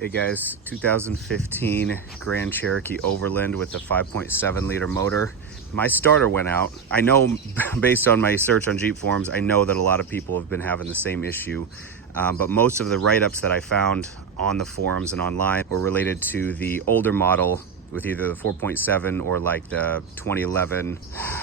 Hey guys, 2015 Grand Cherokee Overland with the 5.7 liter motor. My starter went out. I know based on my search on Jeep forums, I know that a lot of people have been having the same issue. But most of the write-ups that I found on the forums and online were related to the older model with either the 4.7 or like the 2011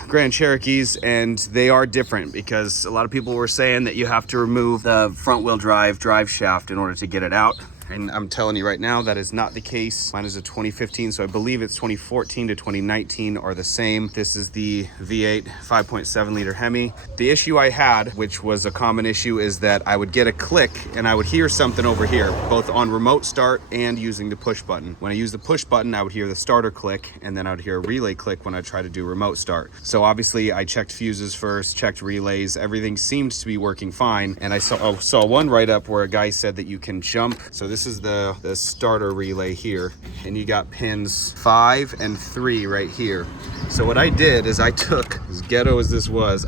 Grand Cherokees, and they are different because a lot of people were saying that you have to remove the front wheel drive shaft in order to get it out. And I'm telling you right now, that is not the case. Mine is a 2015, so I believe it's 2014 to 2019 are the same. This is the V8 5.7 liter Hemi. The issue I had, which was a common issue, is that I would get a click and I would hear something over here, both on remote start and using the push button. When I use the push button, I would hear the starter click, and then I would hear a relay click when I try to do remote start. So obviously I checked fuses first, checked relays, everything seemed to be working fine. And I saw one write-up where a guy said that you can jump. So this is the starter relay here, and you got pins 5 and 3 right here. So what I did is I took, as ghetto as this was,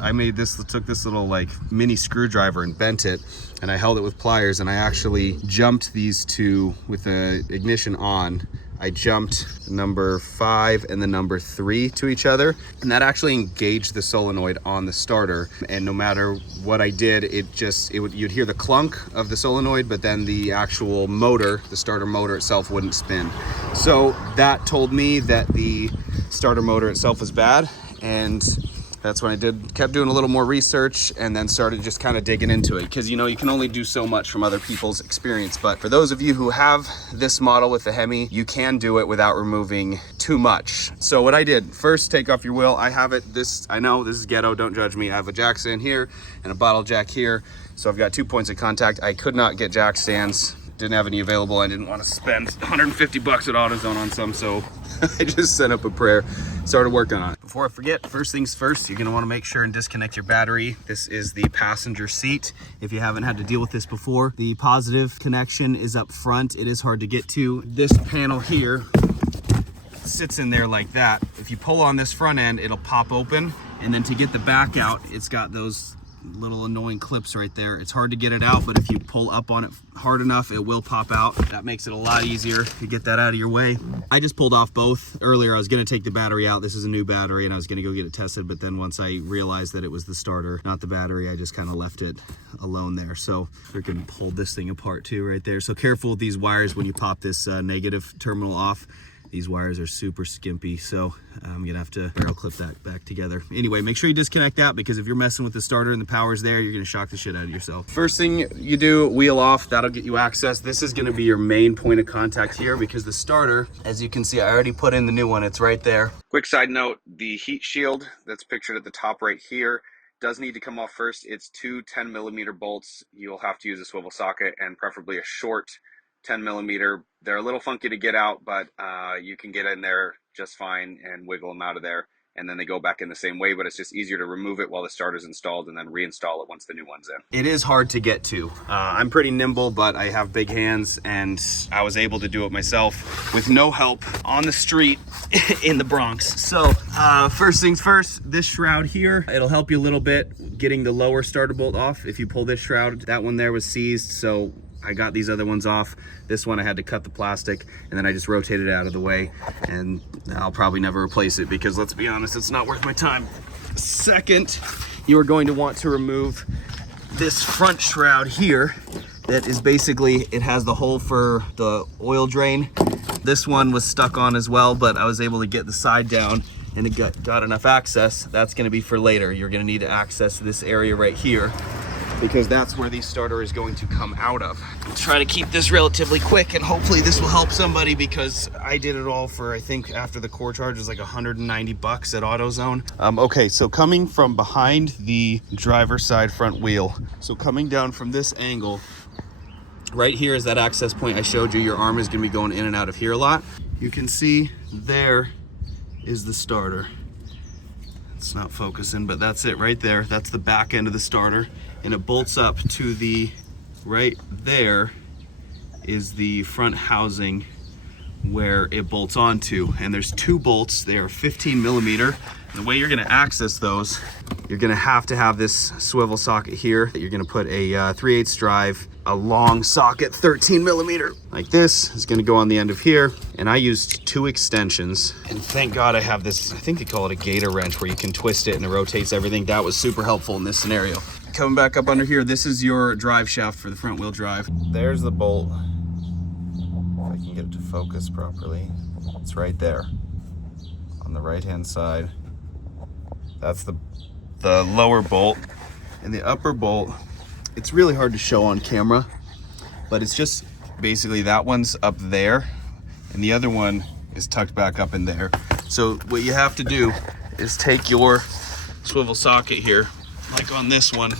took this little like mini screwdriver and bent it, and I held it with pliers, and I actually jumped these two with the ignition on. I jumped number 5 and the number 3 to each other, and that actually engaged the solenoid on the starter. And no matter what I did, you'd hear the clunk of the solenoid, but then the actual motor, the starter motor itself, wouldn't spin. So that told me that the starter motor itself was bad, and that's when I kept doing a little more research and then started just kind of digging into it, because you know, you can only do so much from other people's experience. But for those of you who have this model with the Hemi, you can do it without removing too much. So what I did, first take off your wheel. I have it, I know this is ghetto, don't judge me. I have a jack stand here and a bottle jack here. So I've got 2 points of contact. I could not get jack stands. Didn't have any available. I didn't want to spend 150 bucks at AutoZone on some, so I just sent up a prayer, started working on it. Before I forget, first things first, you're gonna wanna make sure and disconnect your battery. This is the passenger seat. If you haven't had to deal with this before, the positive connection is up front. It is hard to get to. This panel here sits in there like that. If you pull on this front end, it'll pop open, and then to get the back out, it's got those little annoying clips right there. It's hard to get it out, but if you pull up on it hard enough, it will pop out. That makes it a lot easier to get that out of your way. I just pulled off both. Earlier I was going to take the battery out. This is a new battery, and I was going to go get it tested, but then once I realized that it was the starter, not the battery, I just kind of left it alone there. So we can pull this thing apart too right there. So careful with these wires when you pop this negative terminal off. These wires are super skimpy, so I'm gonna have to barrel clip that back together. Anyway, make sure you disconnect that, because if you're messing with the starter and the power's there, you're gonna shock the shit out of yourself. First thing you do, wheel off. That'll get you access. This is gonna be your main point of contact here, because the starter, as you can see, I already put in the new one. It's right there. Quick side note, the heat shield that's pictured at the top right here does need to come off first. It's two 10mm bolts. You'll have to use a swivel socket, and preferably a short 10mm. They're a little funky to get out, but you can get in there just fine and wiggle them out of there, and then they go back in the same way. But it's just easier to remove it while the starter's installed and then reinstall it once the new one's in. It is hard to get to. I'm pretty nimble, but I have big hands, and I was able to do it myself with no help on the street in the Bronx. So first things first, this shroud here, it'll help you a little bit getting the lower starter bolt off. If you pull this shroud, that one there was seized, so I got these other ones off. This one I had to cut the plastic, and then I just rotated it out of the way, and I'll probably never replace it, because let's be honest, it's not worth my time. Second, you are going to want to remove this front shroud here. That is basically, it has the hole for the oil drain. This one was stuck on as well, but I was able to get the side down, and it got enough access. That's gonna be for later. You're gonna need to access this area right here, because that's where the starter is going to come out of. I'll try to keep this relatively quick, and hopefully this will help somebody, because I did it all for, I think after the core charge was like 190 bucks at AutoZone. Okay, so coming from behind the driver's side front wheel, so coming down from this angle, right here is that access point I showed you. Your arm is gonna be going in and out of here a lot. You can see there is the starter. It's not focusing, but that's it right there. That's the back end of the starter, and it bolts up to the right there is the front housing where it bolts onto, and there's 2 bolts. They are 15mm. The way you're gonna access those, you're gonna have to have this swivel socket here. You're gonna put a 3/8 drive a long socket, 13 millimeter like this is going to go on the end of here. And I used 2 extensions, and thank God I have this, I think they call it a gator wrench, where you can twist it and it rotates everything. That was super helpful in this scenario. Coming back up under here, this is your drive shaft for the front wheel drive. There's the bolt. If I can get it to focus properly, it's right there on the right hand side. That's the lower bolt. And the upper bolt, it's really hard to show on camera, but it's just basically that one's up there and the other one is tucked back up in there. So what you have to do is take your swivel socket here, like on this one,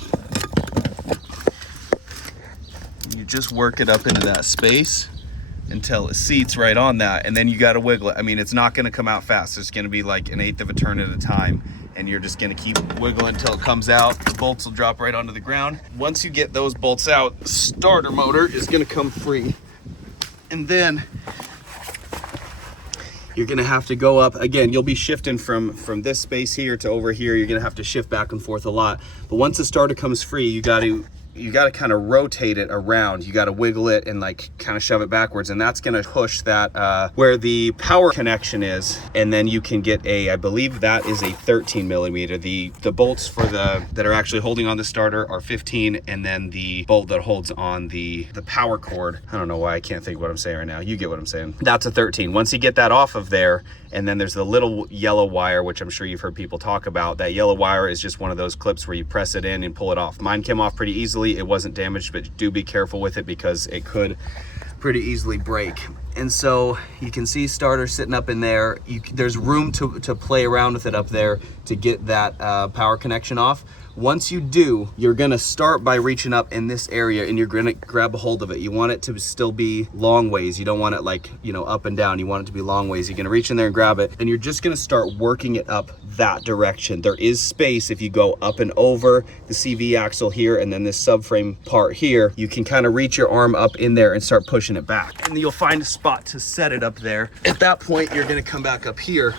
you just work it up into that space until it seats right on that, and then you got to wiggle it. I mean, it's not going to come out fast. It's going to be like 1/8 of a turn at a time, and you're just going to keep wiggling until it comes out. The bolts will drop right onto the ground. Once you get those bolts out, the starter motor is going to come free, and then you're going to have to go up again. You'll be shifting from this space here to over here. You're going to have to shift back and forth a lot, but once the starter comes free, you got to kind of rotate it around. You got to wiggle it and like kind of shove it backwards, and that's going to push that where the power connection is, and then you can get I believe that is a 13 millimeter. The bolts for that are actually holding on the starter are 15, and then the bolt that holds on the power cord, I don't know why I can't think of what I'm saying right now. You get what I'm saying. That's a 13. Once you get that off of there, and then there's the little yellow wire, which I'm sure you've heard people talk about. That yellow wire is just one of those clips where you press it in and pull it off. Mine came off pretty easily. It wasn't damaged, but do be careful with it because it could pretty easily break. And so you can see starter sitting up in there. There's room to play around with it up there to get that power connection off. Once you do, you're gonna start by reaching up in this area and you're gonna grab a hold of it. You want it to still be long ways. You don't want it like, you know, up and down. You want it to be long ways. You're gonna reach in there and grab it, and you're just gonna start working it up that direction. There is space if you go up and over the CV axle here and then this subframe part here. You can kind of reach your arm up in there and start pushing it back. And you'll find a spot to set it up there. At that point, you're gonna come back up here,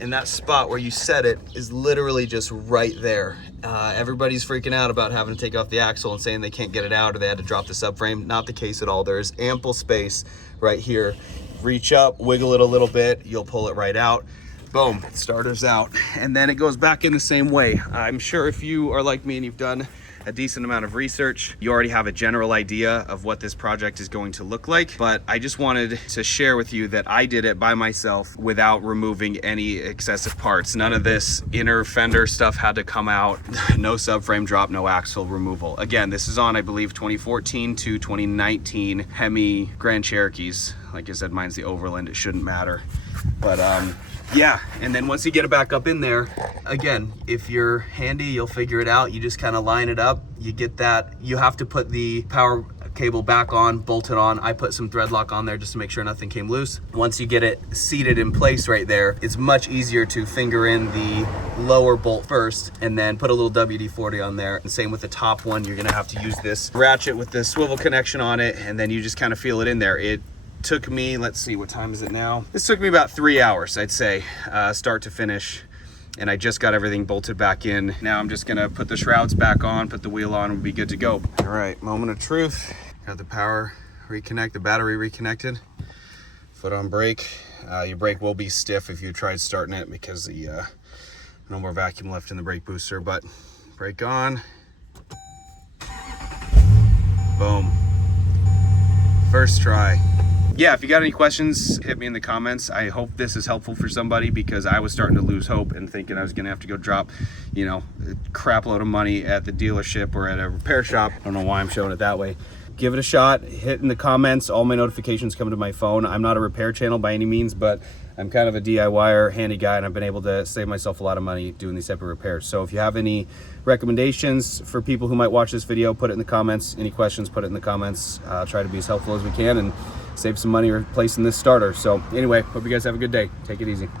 and that spot where you set it is literally just right there. Everybody's freaking out about having to take off the axle and saying they can't get it out or they had to drop the subframe. Not the case at all. There's ample space right here. Reach up, wiggle it a little bit, you'll pull it right out. Boom, starter's out. And then it goes back in the same way. I'm sure if you are like me and you've done a decent amount of research, you already have a general idea of what this project is going to look like, but I just wanted to share with you that I did it by myself without removing any excessive parts. None of this inner fender stuff had to come out. No subframe drop, no axle removal. Again, this is on, I believe, 2014 to 2019 Hemi Grand Cherokees. Like I said, mine's the Overland, it shouldn't matter. But yeah, and then once you get it back up in there, again, if you're handy, you'll figure it out. You just kind of line it up. You get that. You have to put the power cable back on, bolt it on. I put some thread lock on there just to make sure nothing came loose. Once you get it seated in place right there, it's much easier to finger in the lower bolt first and then put a little WD-40 on there. And same with the top one. You're gonna have to use this ratchet with the swivel connection on it, and then you just kind of feel it in there. It took me, let's see, what time is it now? This took me about 3 hours, I'd say, start to finish. And I just got everything bolted back in. Now I'm just gonna put the shrouds back on, put the wheel on, and we'll be good to go. All right, moment of truth. Got the power reconnect, the battery reconnected. Foot on brake. Your brake will be stiff if you tried starting it because the no more vacuum left in the brake booster, but brake on. Boom. First try. Yeah, if you got any questions, hit me in the comments. I hope this is helpful for somebody because I was starting to lose hope and thinking I was gonna have to go drop, you know, a crap load of money at the dealership or at a repair shop. I don't know why I'm showing it that way. Give it a shot, hit in the comments. All my notifications come to my phone. I'm not a repair channel by any means, but I'm kind of a DIYer, handy guy, and I've been able to save myself a lot of money doing these type of repairs. So if you have any recommendations for people who might watch this video, put it in the comments. Any questions, put it in the comments. I'll try to be as helpful as we can and save some money replacing this starter. So anyway, hope you guys have a good day. Take it easy.